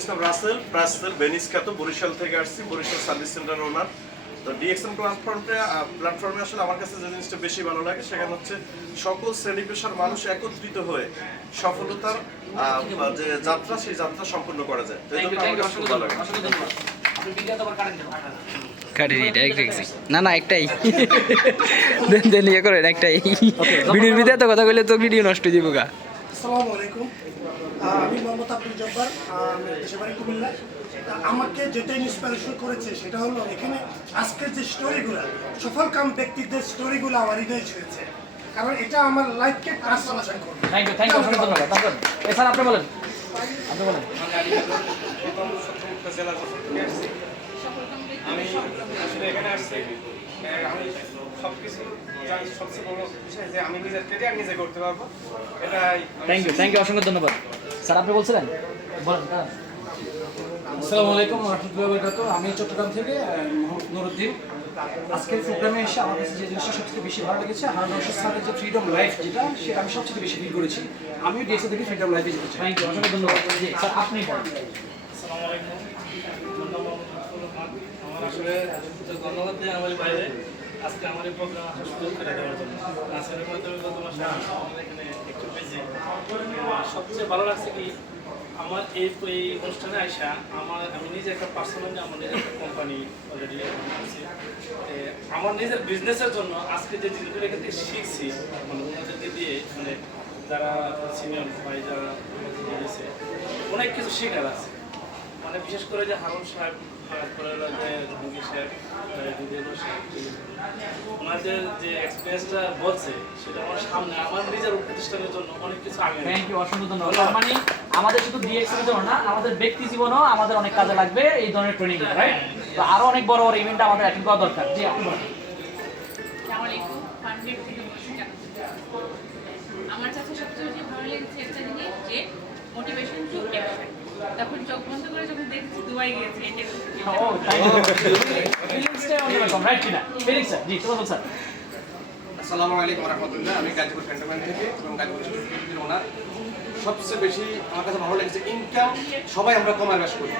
ইসলাম রাসেল রাসেল বেনিস খ্যাত বরিশাল থেকে আসছি বরিশাল সার্ভিস সেন্টার ওনার। তো ডিএক্সএম প্ল্যাটফর্মে প্ল্যাটফর্মে আসলে আমার কাছে যে জিনিসটা বেশি ভালো লাগে সেখানে হচ্ছে সকল শ্রেণি পেশার মানুষ একত্রিত হয়ে সফলতার যে যাত্রা সেই যাত্রা সম্পূর্ণ করা যায়। না না একটাই। দেন দেন ইয়ে করেন একটাই। ভিডিওর ভিতরে তো কথা কইলে তো ভিডিও নষ্ট যাব গা। আসসালামু আলাইকুম। আহ, আমি মোহাম্মদ আব্দুল জব্বার দেশের বাড়ি কুমিল্লা। তা আমাকে যেটা ইন্সপিরেশন করেছে সেটা হলো এখানে আজকের যে স্টোরিগুলো সফল কাম ব্যক্তিদের স্টোরিগুলো আমার হৃদয় ছুঁয়েছে। কারণ এটা আমার লাইফকে ট্রান্সফরমেশন করবে থ্যাংক ইউ থ্যাংক ইউ অসংখ্য ধন্যবাদ। স্যার আপনি বলেন। আপনি বলেন। আমি আসলে এখানে আসছি। আমি সব কিছু জানি সবচেয়ে বড় বিষয় যে আমি নিজের কেরিয়ার নিজে করতে পারব। এটাই থ্যাংক ইউ থ্যাংক ইউ অসংখ্য ধন্যবাদ। স্যার আপনি বলছিলেন। আসসালামু আলাইকুম রহমতুল্লাহ বরকাত আমি চট্টগ্রাম থেকে নুরুদ্দিন। আজকের প্রোগ্রামে এসে আমার কাছে যে জিনিসটা সবথেকে বেশি ভালো লেগেছে হারুন রশিদ স্যারের যে ফ্রিডম লাইফ যেটা সেটা আমি সবচেয়ে বেশি ফিল করেছি। আমিও ডিএসএ থেকে ফ্রিডম লাইফে যেতে চাই। অসংখ্য ধন্যবাদ। স্যার আপনি বলেন। আসসালামু আলাইকুম। আমার আসলে ধন্যবাদ দিই আমার বাইরে। আজকে আমার এই প্রোগ্রাম আসার সুযোগ করে দেওয়ার জন্য। নাসিরের মাধ্যমে গত মাসে সবচেয়ে ভালো লাগছে কি, আমার এই এই অনুষ্ঠানে আইসা আমার, আমি নিজে একটা পার্সোনালি আমার নিজের একটা কোম্পানি অলরেডি আমার নিজের বিজনেসের জন্য আজকে যে জিনিসগুলো এখান থেকে শিখছি মানে ওনাদেরকে দিয়ে মানে যারা সিনিয়র ভাই যারা অনেক কিছু শেখার আছে। মানে বিশেষ করে যে হারুন সাহেব ওনাদের যে এক্সপিরিয়েন্সটা বলছে সেটা আমার সামনে আমার নিজের প্রতিষ্ঠানের জন্য অনেক কিছু আগে থ্যাংক ইউ অসংখ্য ধন্যবাদ। মানে আমাদের শুধু ডিএক্স এর জন্য না আমাদের ব্যক্তি জীবনেও আমাদের অনেক কাজে লাগবে এই ধরনের ট্রেনিং রাইট তো আরও অনেক বড় বড় ইভেন্ট আমাদের অ্যাটেন্ড করা দরকার। জি আপনি আমার কাছে সবচেয়ে বেশি ভালো লেগেছে একটা জিনিস যে মোটিভেশন টু অ্যাকশন তখন চোখ বন্ধ করে যখন দেখছি দুবাই গিয়েছি ও থ্যাংক ফিলিংসটা অন্যরকম রাইট কিনা ফিলিংস স্যার জি তোমরা স্যার আসসালামু আলাইকুম রহমতুল্লাহ আমি গাজীপুর ক্যান্টনমেন্ট থেকে এবং গাজীপুর ইউনিভার্সিটির ওনার সবচেয়ে বেশি আমার কাছে ভালো লেগেছে ইনকাম সবাই আমরা কমার বাস করি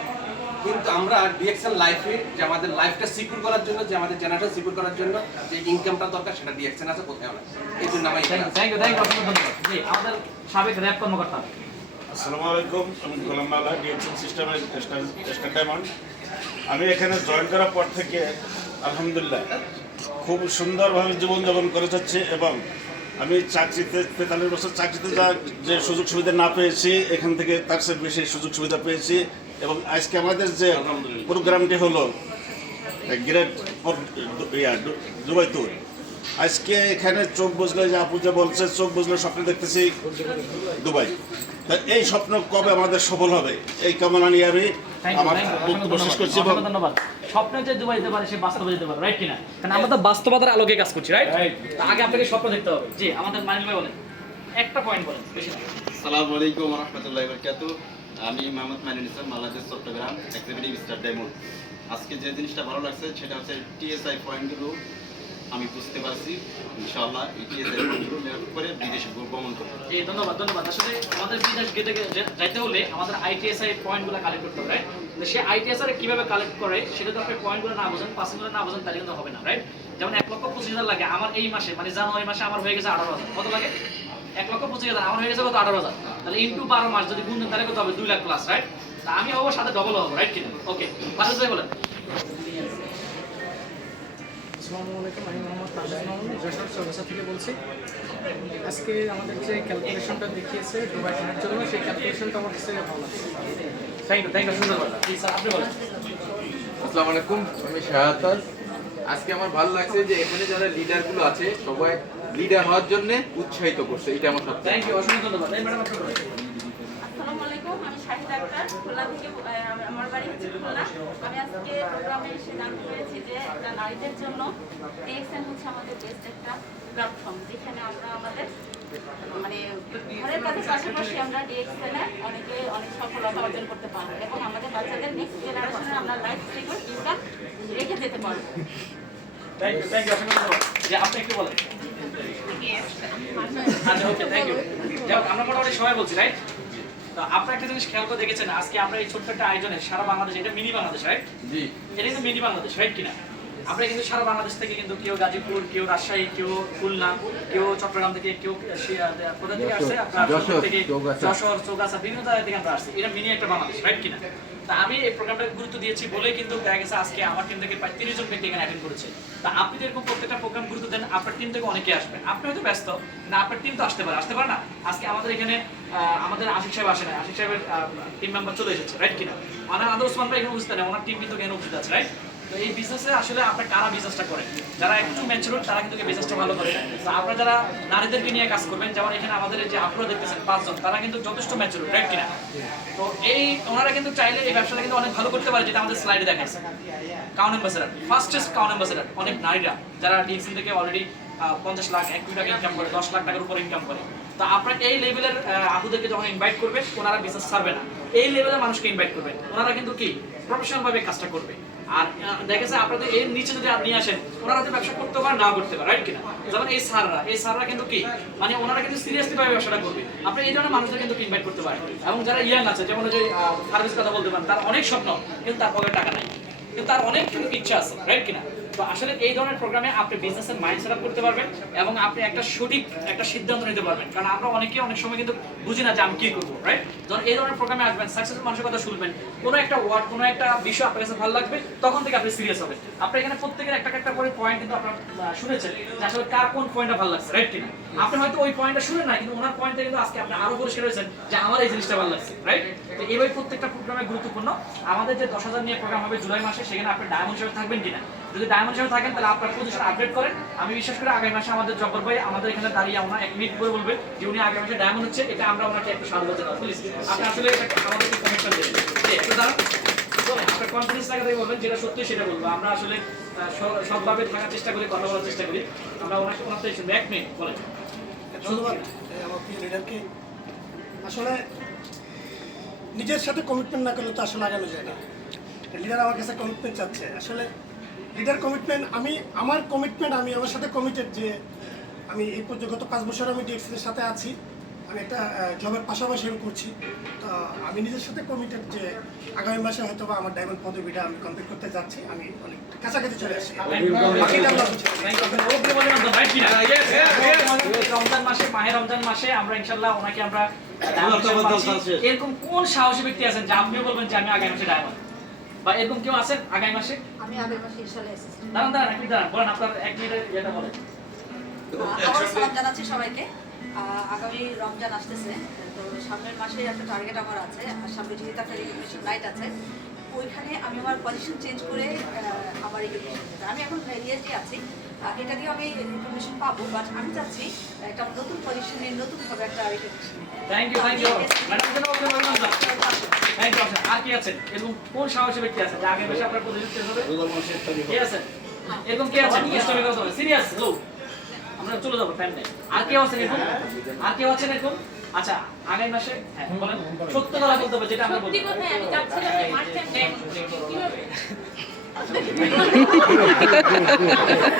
কিন্তু আমরা ডিএক্সএল লাইফে যে আমাদের লাইফটা সিকিউর করার জন্য যে আমাদের জেনারেশন সিকিউর করার জন্য যে ইনকামটা দরকার সেটা ডিএক্সএল আছে কোথাও না এই জন্য আমার থ্যাংক ইউ থ্যাংক ইউ ধন্যবাদ জি আমাদের সাবেক র্যাব কর্মকর্তা আসসালামু আলাইকুম আমি গোলাম মালা ডিএক্সএম সিস্টেমের ডায়মন্ড। আমি এখানে জয়েন করার পর থেকে আলহামদুলিল্লাহ খুব সুন্দরভাবে জীবনযাপন করে যাচ্ছি এবং আমি চাকরিতে তেতাল্লিশ বছর চাকরিতে যা যে সুযোগ সুবিধা না পেয়েছি এখান থেকে তার চেয়ে বেশি সুযোগ সুবিধা পেয়েছি এবং আজকে আমাদের যে প্রোগ্রামটি হলো গ্রেট ইয়া দুবাই ট্যুর আজকে এখানে চোখ বুঝলে যে আপু যে বলছে চোখ বুঝলে স্বপ্ন দেখতেছি দুবাই। তা এই স্বপ্ন কবে আমাদের সফল হবে? এই কামনা নিয়ে আমি আমার বক্তব্য শেষ করছি ধন্যবাদ। স্বপ্নে যে দুবাই যেতে পারে সে বাস্তবে যেতে পারে রাইট কিনা? কারণ আমরা তো বাস্তবতার আলোকে কাজ করছি রাইট আগে আপনাকে স্বপ্ন দেখতে হবে। জি আমাদের মানিক ভাই বলেন। একটা পয়েন্ট বলেন বেশি না। সালামু আলাইকুম রহমতুল্লাহ বরকাতু আমি Mohammad Islam Bangladesh Chattogram executive star diamond আজকে যে জিনিসটা ভালো লাগছে সেটা হচ্ছে টিএসআই পয়েন্টগুলো আমি বুঝতে পারছি, ইনশাআল্লাহ ব্যবহার করে বিদেশে ভ্রমণ করব জি ধন্যবাদ ধন্যবাদ। আসলে আমাদের বিদেশ গেতে যাইতে হলে আমাদের আইটিএসআই পয়েন্টগুলো কালেক্ট করতে হবে? তো সে আইটিএসআই কীভাবে কালেক্ট করে, সেটা তো আপনি পয়েন্টগুলো না বোঝেন পার্সেন্টগুলো না বোঝেন, তাহলে কিন্তু হবে না রাইট যেমন এক লক্ষ পঁচিশ হাজার লাগে আমার এই মাসে মানে জানুয়ারি মাসে আমার হয়ে গেছে আঠারো হাজার। কত লাগে? এক লক্ষ পঁচিশ হাজার, আমার হয়ে গেছে কত? আঠারো হাজার। তাহলে ইন্টু বারো মাস যদি গুণ তাহলে কত হবে? দুই লাখ প্লাস রাইট আমি হব সাথে ডবল হব রাইট কিনা? ওকে ভাই বলেন। আসসালামু আলাইকুম আমি মোহাম্মদ তাজুল মামুন যশোর চৌরাস্তা থেকে বলছি। আজকে আমাদের যে ক্যালকুলেশনটা দেখিয়েছে দুবাই টানার জন্য সেই ক্যালকুলেশনটা আমার কাছে ভালো লাগছে। থ্যাংক ইউ থ্যাংক ইউ সুন্দর কথা। জি স্যার আপনি বলেন। আসসালামু আলাইকুম আমি শাহাতার আজকে আমার ভালো লাগছে যে এখানে যারা লিডারগুলো আছে সবাই লিডার হওয়ার জন্য উৎসাহিত করছে এটা আমার সব থ্যাংক ইউ অসংখ্য ধন্যবাদ এই ম্যাডাম আপনি বলেন আসসালামু আলাইকুম আমি শাহিদ আক্তার খুলনা থেকে আমার বাড়ি হচ্ছে খুলনা। আমি আজকে প্রোগ্রামে এসে জানতে পেরেছি যে একটা নারীদের জন্য টিএক্সএন হচ্ছে আমাদের বেস্ট একটা প্ল্যাটফর্ম যেখানে আমরা আমাদের মানে ঘরের কাজের পাশাপাশি আমরা ডিএক্সএন অনেকে অনেক সফলতা অর্জন করতে পারব এবং আমাদের বাচ্চাদের নেক্সট জেনারেশনে আমরা লাইফ ইনকাম রেখে যেতে পারব। থ্যাংক ইউ থ্যাংক ইউ অসংখ্য আপনি একটু বলেন। আচ্ছা ওকে থ্যাংক ইউ আমরা মোটামুটি সবাই বলছি রাইট তো আপনারা একটা জিনিস খেয়াল করে দেখেছেন আজকে আমরা এই ছোট্ট একটা আয়োজনে সারা বাংলাদেশ এটা মিনি বাংলাদেশ রাইট জি। এটা কিন্তু মিনি বাংলাদেশ রাইট কিনা? আমরা কিন্তু সারা বাংলাদেশ থেকে কিন্তু কেউ গাজীপুর কেউ রাজশাহী কেউ খুলনা কেউ চট্টগ্রাম থেকে কেউ কোথা থেকে আসছে? আপনার যশোর, থেকে চৌগাছা। যশোর চৌগাছা বিভিন্ন জায়গা থেকে আমরা আসছি। এটা মিনি একটা বাংলাদেশ রাইট কিনা? তা আমি এই প্রোগ্রামটাকে গুরুত্ব দিয়েছি বলেই কিন্তু দেখা গেছে আজকে আমার টিম থেকে প্রায় তিরিশ জন ব্যক্তি এখানে অ্যাটেন্ড করেছে। তা আপনি তো এরকম প্রত্যেকটা প্রোগ্রাম গুরুত্ব দেন আপনার টিম থেকে অনেকে আসবে। আপনি হয়তো ব্যস্ত না আপনার টিম তো আসতে পারে আসতে পারে না। আজকে আমাদের এখানে আমাদের আশিক সাহেব আসে না আশিক সাহেবের টিম মেম্বার চলে এসেছে রাইট কিনা? মানে আদর ওসমান ভাই এখানে উপস্থিত নেই ওনার টিম কিন্তু এখানে উপস্থিত আছে রাইট এই বিজনেসে আসলে আপনার কারা বিজনেসটা করে? যারা একটু ম্যাচুর তারা কিন্তু বিজনেসটা ভালো করে। তো আপনারা যারা নারীদেরকে নিয়ে কাজ করবেন, যেমন এখানে আমাদের যে আপনারা দেখতেছেন পাঁচজন, তারা কিন্তু যথেষ্ট ম্যাচুর রাইট কিনা? তো এই ওনারা কিন্তু চাইলে এই ব্যবসাটা কিন্তু অনেক ভালো করতে পারে, যেটা আমাদের স্লাইডে দেখাচ্ছে কাউন অ্যাম্বাসেডার ফার্স্টেস্ট কাউন অ্যাম্বাসেডার অনেক নারীরা, যারা ডিএক্সএন থেকে অলরেডি পঞ্চাশ লাখ, এক কোটি টাকা ইনকাম করে, দশ লাখ টাকার উপর ইনকাম করে। তো আপনার এই লেভেলের আপুদেরকে যখন ইনভাইট করবেন ওনারা বিজনেস ছাড়বে না। এই লেভেলের মানুষকে ইনভাইট করবেন ওনারা কিন্তু কি? প্রফেশনাল ভাবে কাজটা করবে। আর আহ, দেখা যাচ্ছে আপনাদের এর নিচে যদি আপনি আসেন ওনারা তো ব্যবসা করতে পারে না করতে পারে রাইট কিনা? যেমন এই স্যাররা। এই স্যাররা কিন্তু কি? মানে ওনারা কিন্তু সিরিয়াসলি ভাবে ব্যবসাটা করবে। আপনি এই ধরনের মানুষদের কিন্তু ইনভাইট করতে পারেন। এবং যারা ইয়াং আছে যেমন যে সার্ভিস কথা বলতে পারেন তার অনেক স্বপ্ন কিন্তু তার পকেটে টাকা নাই। কিন্তু তার অনেক কিন্তু ইচ্ছা আছে রাইট কিনা? তো আসলে এই ধরনের প্রোগ্রামে আপনি বিজনেসের মাইন্ড সেট করতে পারবেন এবং আপনি একটা সঠিক একটা সিদ্ধান্ত নিতে পারবেন। কারণ আমরা অনেকে অনেক সময় কিন্তু বুঝি না যে আমি কি করব রাইট ধর এই ধরনের প্রোগ্রামে আসবেন সাকসেসফুল মানুষের কথা শুনবেন, কোনো একটা ওয়ার্ড কোনো একটা বিষয় আপনার কাছে ভালো লাগবে, তখন থেকে আপনি সিরিয়াস হবেন। আপনি এখানে প্রত্যেকের একটা একটা করে পয়েন্ট কিন্তু আপনার শুনেছেন যে আসলে কার কোন পয়েন্টটা ভালো লাগছে রাইট কিনা? আপনি হয়তো ওই পয়েন্টটা শুনে না কিন্তু ওনার পয়েন্টটা কিন্তু আজকে আপনি আরও পরিষ্কার হয়েছেন যে আমার এই জিনিসটা ভালো লাগছে রাইট তো এইভাবে প্রত্যেকটা প্রোগ্রামে গুরুত্বপূর্ণ। আমাদের যে দশ হাজার নিয়ে প্রোগ্রাম হবে জুলাই মাসে, সেখানে আপনি ডায়মন্ড হিসেবে থাকবেন কিনা? যদি ডায়মন্ড হিসেবে থাকেন, তাহলে আপনার পজিশন আপডেট করেন। আমি বিশেষ করে আগামী মাসে আমাদের জব্বর ভাই আমাদের এখানে দাঁড়িয়ে আমরা এক মিনিট করে বলবেন যে উনি আগামী মাসে ডায়মন্ড হচ্ছে, এটা আমরা ওনাকে একটু সাহায্য দেবো প্লিজ আপনি আসলে আমাদেরকে কমিটমেন্ট দেবেন। আপনার কনফিডেন্স টাকা থেকে বলবেন, যেটা সত্যি সেটা বলব। আমরা আসলে সবভাবে থাকার চেষ্টা করি, কথা বলার চেষ্টা করি। আমরা ওনাকে ওনার থেকে শুনব এক বলেন। ধন্যবাদ আসলে নিজের সাথে কমিটমেন্ট না করলে তো আসলে আগানো যায় না। লিডার আমার কাছে কমিটমেন্ট চাচ্ছে। আসলে লিডার কমিটমেন্ট আমি, আমার কমিটমেন্ট আমি আমার সাথে কমিটেড যে আমি এই পর্যন্ত গত পাঁচ বছর আমি ডিএক্সির সাথে আছি। আমি একটা জবের পাশাপাশি আমি করছি। তো আমি নিজের সাথে কমিটেড যে আগামী মাসে হয়তো বা আমার ডায়মন্ড পদবিটা আমি কমপ্লিট করতে যাচ্ছি। আমি অনেক কাছাকাছি চলে আসছি। রমজান মাসে মাহে রমজান মাসে আমরা ইনশাল্লাহ ওনাকে আমরা। এরকম কোন সাহসী ব্যক্তি আছেন যে আপনিও বলবেন যে আমি আগামী মাসে ডায়মন্ড বা এরকম কেউ আছেন আগামী মাসে? আমি আগামী মাসে ইনশাল্লাহ এসেছি। দাঁড়ান দাঁড়ান একটু দাঁড়ান বলেন আপনার এক মিনিটের ইয়েটা বলেন। আবার সালাম জানাচ্ছি সবাইকে। আগামী রমজান আসতেছে তো সামনের মাসে একটা টার্গেট আমার আছে আর সামনে যেহেতু একটা রেগুলেশন নাইট আছে ওইখানে আমি আমার পজিশন চেঞ্জ করে আমার রেগুলেশন আমি এখন ইএসডি আছি এটা দিয়ে আমি ইনফরমেশন পাবো বাট আমি চাচ্ছি একটা নতুন পজিশনে নতুনভাবে একটা regulation thank you thank you madam জন্য ওকে বললাম থ্যাংক ইউ আর কি আছেন এরকম কোন সাহসী ব্যক্তি আছেন যে আগামী মাসে আপনার প্রতিযোগিতা হবে? কে আছেন এরকম কে আছেন সিরিয়াস লো আমরা চলে যাব টাইম নেই আর কেউ আছেন এরকম? আর কেউ আছেন এরকম? আচ্ছা আগামী মাসে হ্যাঁ বলেন। সত্য কথা বলতে হবে যেটা আমরা আমি কীভাবে?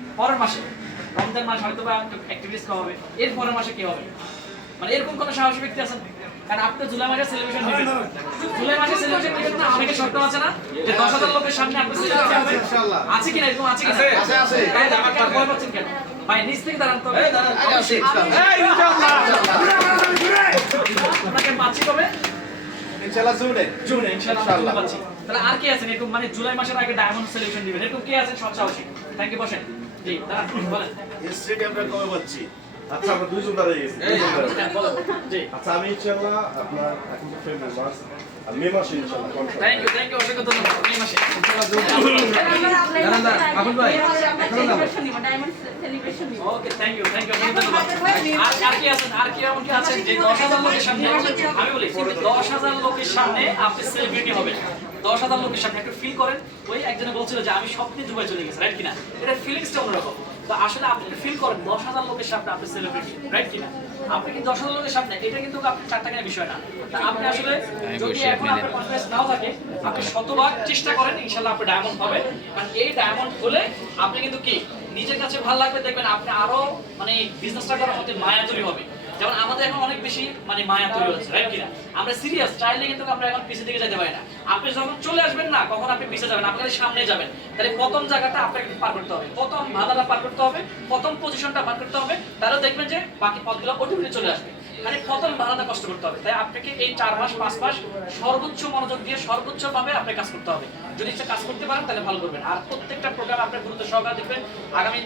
পরের মাসে রমজান মাস হয়তো বা অ্যাক্টিভিটিস করা হবে। এর পরের মাসে কি হবে? মানে এরকম কোনো সাহসী ব্যক্তি আছেন? কারণ আপনি জুলাই মাসে সেলিব্রেশন দিবেন। জুলাই মাসে সেলিব্রেশন দিবেন না অনেকে শর্ত আছে না? যে দশ হাজার লোকের সামনে আপনি সেলিব্রেশন হবে আছে কিনা? এরকম আছে কিনা? আছে, আছে। তাহলে আপনি কেন ভয় পাচ্ছেন কেন? ভাই নিচ থেকে দাঁড়ান তো। আপনাকে পাচ্ছি কবে? ইনশাআল্লাহ জুনে। জুনে ইনশাআল্লাহ ইনশাআল্লাহ। তাহলে আর কি আছেন? এরকম মানে জুলাই মাসের আগে ডায়মন্ড সেলিব্রেশন দিবেন। এরকম কে আছেন? সৎ সাহসী থ্যাংক ইউ বসেন। আমরা কবে পাচ্ছি? আচ্ছা আমরা দুইজন দাঁড়িয়ে গেছি দুইজন দাঁড়িয়ে গেছি। হ্যাঁ, আচ্ছা আমি ইনশাআল্লাহ আপনার এখন তো ফেব্রুয়ারি মাস মে মাসে ইনশাআল্লাহ থ্যাংক ইউ থ্যাংক ইউ অসংখ্য ধন্যবাদ। এই মাসে। দাঁড়ান দাঁড়ান। আবুল ভাই আমরা সেলিব্রেশন নিব ডায়মন্ড সেলিব্রেশন নিব। Okay thank you thank you ধন্যবাদ। আর আর কি আছেন আর কি এমন কি আছেন যে 10000 লোকের সামনে? আমি বলি 10000 লোকের সামনে আপনি সেলিব্রিটি হবেন। দশ হাজার লোকের সামনে একটু ফিল করেন। ওই একজনে বলছিল যে আমি স্বপ্নে দুবাই চলে গেছি রাইট কিনা? এটা ফিলিংসটা অন্যরকম। তো আসলে আপনি একটু ফিল করেন দশ হাজার লোকের সামনে আপনি সেলিব্রিটি রাইট কিনা? আপনি কি দশ হাজার লোকের সামনে? এটা কিন্তু আপনি চার টাকার বিষয় না। আপনি আসলে যদি এখন আপনার কনফিডেন্স নাও থাকে আপনি শতভাগ চেষ্টা করেন ইনশাল্লাহ আপনি ডায়মন্ড হবে কারণ এই ডায়মন্ড হলে আপনি কিন্তু কি? নিজের কাছে ভালো লাগবে দেখবেন আপনি আরও মানে বিজনেসটা করার মধ্যে মায়া তৈরি হবে। যেমন আমাদের এখন অনেক বেশি মানে মায়া তৈরি হচ্ছে রাইট কিনা? আমরা সিরিয়াস চাইলে কিন্তু আমরা এখন পিছিয়ে দিকে যেতে পারি না। আপনি যখন চলে আসবেন না, কখন আপনি পিছিয়ে যাবেন? আপনি খালি সামনে যাবেন। তাহলে প্রথম জায়গাটা আপনাকে পার করতে হবে। প্রথম বাধাটা পার করতে হবে, প্রথম পজিশনটা পার করতে হবে, তাহলে দেখবেন যে বাকি পথগুলো অটোমেটিক চলে আসবে। মানে প্রথম ভাড়াটা কষ্ট করতে হবে। তাই আপনাকে এই চার মাস, পাঁচ মাস সর্বোচ্চ মনোযোগ দিয়ে সর্বোচ্চ ভাবে আপনাকে কাজ করতে হবে। যদি সে কাজ করতে পারেন তাহলে ভালো করবেন। আর প্রত্যেকটা প্রোগ্রাম আপনার গুরুত্ব সহকারে দেখবেন। আগামী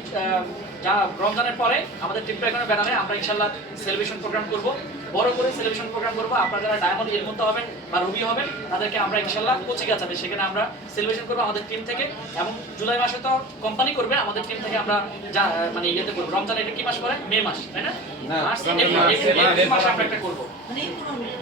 যা রমজানের পরে আমাদের টিপটা এখানে ব্যানারে আমরা ইনশাল্লাহ সেলিব্রেশন প্রোগ্রাম করব। বড় করে সেলিব্রেশন প্রোগ্রাম করব। আপনারা যারা ডায়মন্ড এর মধ্যে হবেন বা রুবি হবেন তাদেরকে আমরা ইনশাল্লাহ কোচিং আছে সেখানে আমরা সেলিব্রেশন করব আমাদের টিম থেকে। এবং জুলাই মাসে তো কোম্পানি করবে আমাদের টিম থেকে আমরা যা মানে ইয়েতে করব। রমজান এটা কি মাস করে মে মাস তাই না? মাসে। আমরা একটা করব।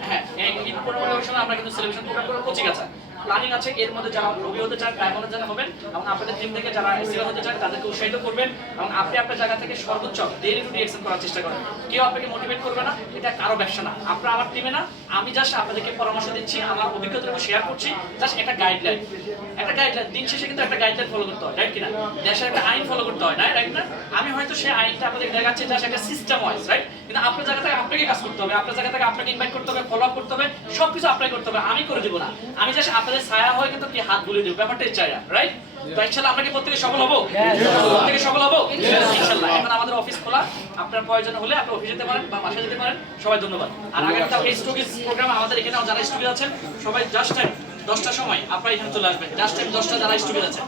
হ্যাঁ এই পনেরোর সময় আমরা কিন্তু সেলিব্রেশন প্রোগ্রাম করব কোচিং আছে প্ল্যানিং আছে, এর মধ্যে যারা রবি হতে চান ডায়মন্ডের যারা হবেন, এবং আপনাদের টিম থেকে যারা এসি হতে চান তাদেরকে উৎসাহিত করবেন, এবং আপনি আপনার জায়গা থেকে সর্বোচ্চ ডেলি টু রিয়েকশন করার চেষ্টা করেন। কেউ আপনাকে মোটিভেট করবে না, এটা কারও ব্যবসা না। আপনার আমার টিমে না, আমি জাস্ট আপনাদেরকে পরামর্শ দিচ্ছি, আমার অভিজ্ঞতাটুকু শেয়ার করছি জাস্ট একটা গাইডলাইন একটা গাইডলাইন দিন শেষে কিন্তু একটা গাইডলাইন ফলো করতে হয় রাইট কিনা? দেশের একটা আইন ফলো করতে হয় না রাইট না আমি হয়তো সেই আইনটা আপনাদের দেখাচ্ছি জাস্ট একটা সিস্টেম ওয়াইজ রাইট কিন্তু আপনার জায়গা থেকে আপনাকে কাজ করতে হবে আপনার জায়গা থেকে আপনাকে ইনভাইট করতে হবে ফলো আপ করতে হবে করতে হবে আমি করে দিব না। আমি জাস্ট আপনাদের ছায়া হয়ে কিন্তু কি হাত বুলিয়ে দেবো ব্যাপারটা চাই রাইট তো ইনশাআল্লাহ আমরা কি প্রত্যেকে সফল হব? প্রত্যেকে সফল হব? ইনশাআল্লাহ। এখন আমাদের অফিস খোলা আপনার প্রয়োজন হলে আপনি অফিসে যেতে পারেন বা বাসায় যেতে পারেন সবাই ধন্যবাদ। আর এই প্রোগ্রাম আমাদের এখানে যারা স্টুডিও আছেন সবাই জাস্ট টাইম দশটার সময় আপনারা এখানে চলে আসবেন। জাস্ট টাইম দশটা যারা স্টুডেন্ট আছেন।